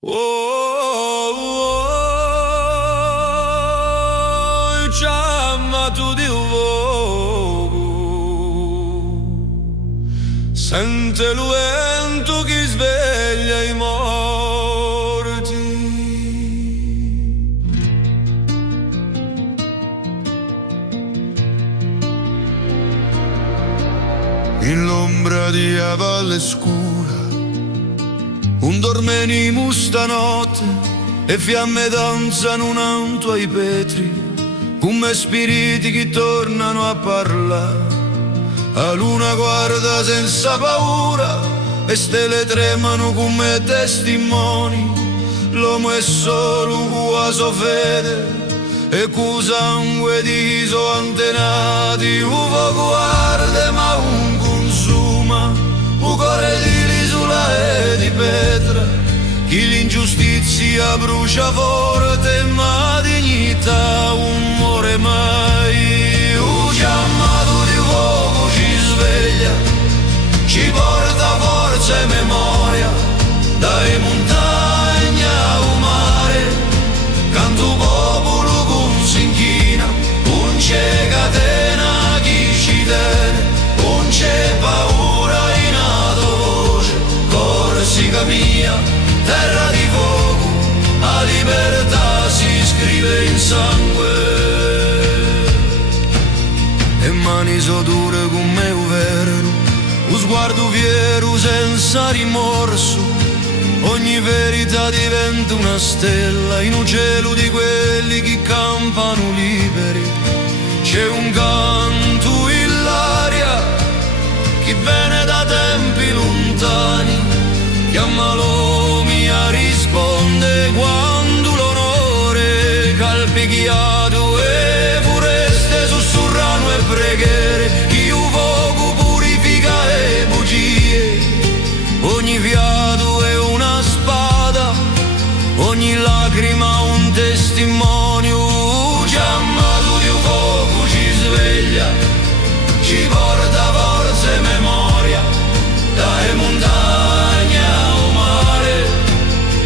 Oh, oh, oh, chiama tu di uovo, sente il vento che sveglia i morti. In l'ombra di a valle scura un dormenimu stanotte e fiamme danzano un anto ai petri, come spiriti che tornano a parlare. La luna guarda senza paura e stelle tremano come testimoni. L'uomo è solo con la sua fede e con sangue di suoi antenati. Un fuoco arde ma un consuma, un cuore di l'isola è di pietra. Chi l'ingiustizia brucia forte ma dignità non muore mai. Un chiamato di fuoco ci sveglia, ci porta forza e memoria, dai montagne al mare, canto popolo con si inchina, non c'è catena chi ci tiene, non c'è paura in alto voce, Corsica mia, terra di fuoco, la libertà si scrive in sangue. E mani so dure come un verno, un sguardo fiero senza rimorso, ogni verità diventa una stella in un cielo di quelli che campano liberi. C'è un canto in l'aria che viene da tempi lontani, chiamalo mia risponde quando l'onore calpicchiato e foreste sussurrano e preghiere, chi un fuoco purifica e bugie, ogni fiato è una spada, ogni lacrima un testimonio, chiamato di un fuoco ci sveglia, ci porta forza e memoria, dalle montagne al mare,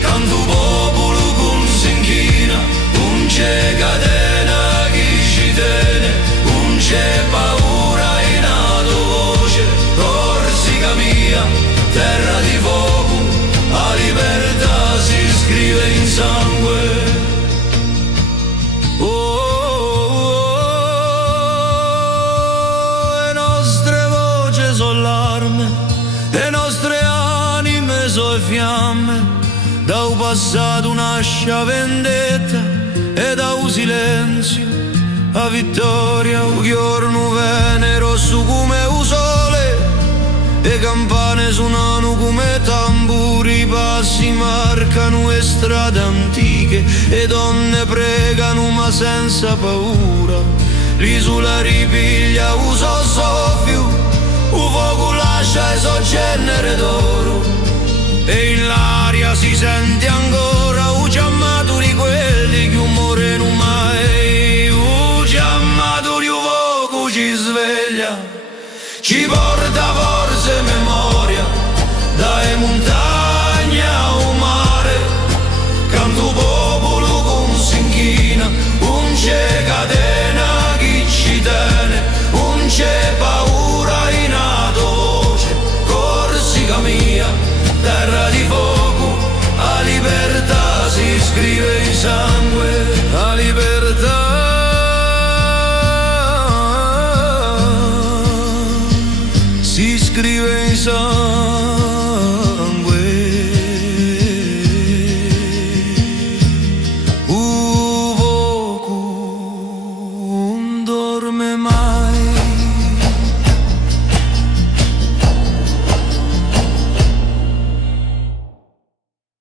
canto popolo con si inchina, non c'è catena chi ci tiene, non c'è paura in alto voce, Corsica mia, terra di fuoco, la libertà si scrive in sangue. Oh, oh, oh, le nostre voci sono l'arme, le nostre anime sono fiamme, da un passato nasce la vendetta e da un silenzio la vittoria. Un giorno venne rosso come un sole, le campane suonano come tamburi, i passi marcano le strade antiche, le donne pregano ma senza paura, l'isola ripiglia un soffio, un fuoco lascia il suo genere d'oro e in l'aria si sente ancora un chiamato di quelli che non muoiono mai. Un chiamato di un fuoco ci sveglia, ci porta forza e memoria, dalle montagne al mare, canto popolo con si inchina, non c'è catena chi ci tiene, non c'è paura in alto voce, Corsica mia, terra di fuoco, la libertà si scrive in sangue, la libertà si scrive in sangue. Un poco non dorme mai.